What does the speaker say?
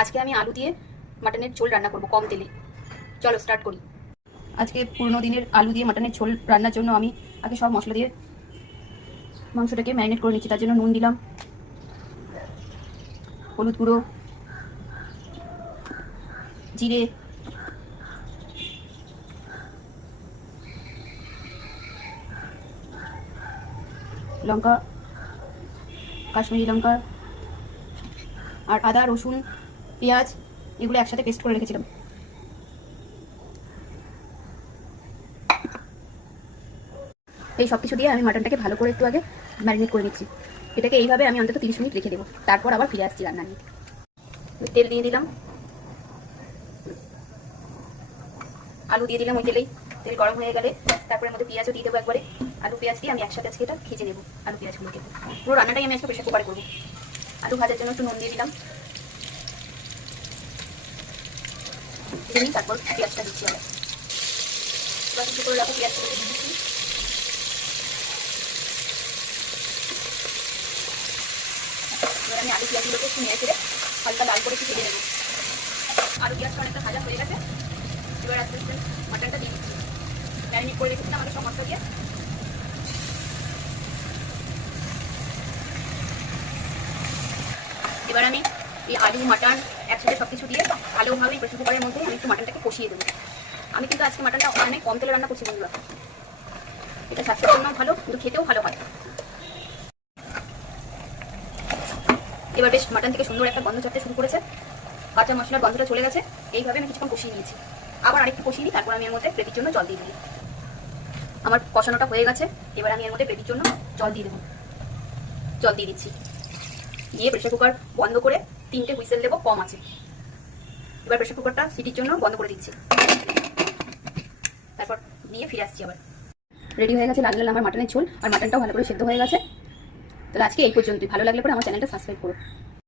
আজকে আমি আলু দিয়ে মাটনের ঝোল রান্না করব কম তেলে। চলো স্টার্ট করি। আজকে পুরনো দিনের আলু দিয়ে মাটনের ঝোল রান্নার জন্য আমি আগে সব মশলা দিয়ে মাংসটাকে ম্যারিনেট করে নিচ্ছি। তার জন্য নুন দিলাম, হলুদ গুঁড়ো, জিরে, লঙ্কা, কাশ্মীরি লঙ্কা আর আদা, রসুন, পেঁয়াজ এগুলো একসাথে পেস্ট করে রেখেছিলাম। এই সব কিছু দিয়ে আমি মাটনটাকে ভালো করে একটু আগে ম্যারিনেট করে নিচ্ছি। এটাকে এইভাবে আমি অন্তত 30 মিনিট রেখে দেবো, তারপর আবার ফিরে আসছি রান্না নিয়ে। তেল দিয়ে দিলাম, আলু দিয়ে দিলাম ওই তেলেই। তেল গরম হয়ে গেলে তারপরে মধ্যে পেঁয়াজও দিয়ে দেবো একবারে। আলু পেঁয়াজ দিয়ে আমি একসাথে আজকে এটা ভেজে নেবো। আলু পেঁয়াজগুলোকে পুরো রান্নাটাই আমি আজকে প্রেসার কুকারে করবো। আলু ভাজার জন্য একটু নুন দিয়ে দিলাম, ভেজে নিই, তারপর পেঁয়াজটা দিচ্ছি আবার। এবার কিছু করে রাখো, পেঁয়াজটা দিয়ে দিচ্ছি। এবার আমি আলু পেঁয়াজগুলোকে একটু নেড়ে ফেলে হালকা লাল করে একটু ভেজে নেবো। আলু পেঁয়াজটা অনেকটা ভাজা হয়ে গেছে। এবার আস্তে আস্তে মাটনটা দিয়ে দিচ্ছি। ম্যারিনেট করে রেখেছিলাম আমাদের সব মশলা দিয়ে। এবার আমি এই আলু মাটন একসাথে সব কিছু দিয়ে ভালোভাবে প্রেসার কুকারের মধ্যে আমি একটু মাটনটাকে কষিয়ে দেবো। আমি কিন্তু আজকে মাটনটা অনেক কম তেলে রান্না করছি বন্ধুরা। এটা স্বাস্থ্যের জন্য ভালো, কিন্তু খেতেও ভালো হয়। এবার বেশ মাটন থেকে সুন্দর একটা গন্ধ ছাড়তে শুরু করেছে, কাঁচা মশলার গন্ধটা চলে গেছে। এইভাবে আমি কিছুক্ষণ কষিয়ে নিয়েছি। আবার আরেকটু কষিয়ে নিই, তারপর আমি এর মধ্যে গ্রেভির জন্য জল দিয়ে দিই। আমার কষানোটা হয়ে গেছে। এবার আমি এর মধ্যে গ্রেভির জন্য জল দিয়ে দেবো। জল দিয়ে দিচ্ছি, দিয়ে প্রেসার কুকার বন্ধ করে 3টে হুইসেল দেবো কম আছে। এবার প্রেসার কুকারটা সিটির জন্য বন্ধ করে দিচ্ছি, তারপর দিয়ে ফিরে আসছি আবার। রেডি হয়ে গেছে লাল লাল আমার মাটনের ঝোল, আর মাটনটাও ভালো করে সেদ্ধ হয়ে গেছে। তাহলে আজকে এই পর্যন্তই। ভালো লাগলে পরে আমার চ্যানেলটা সাবস্ক্রাইব করো।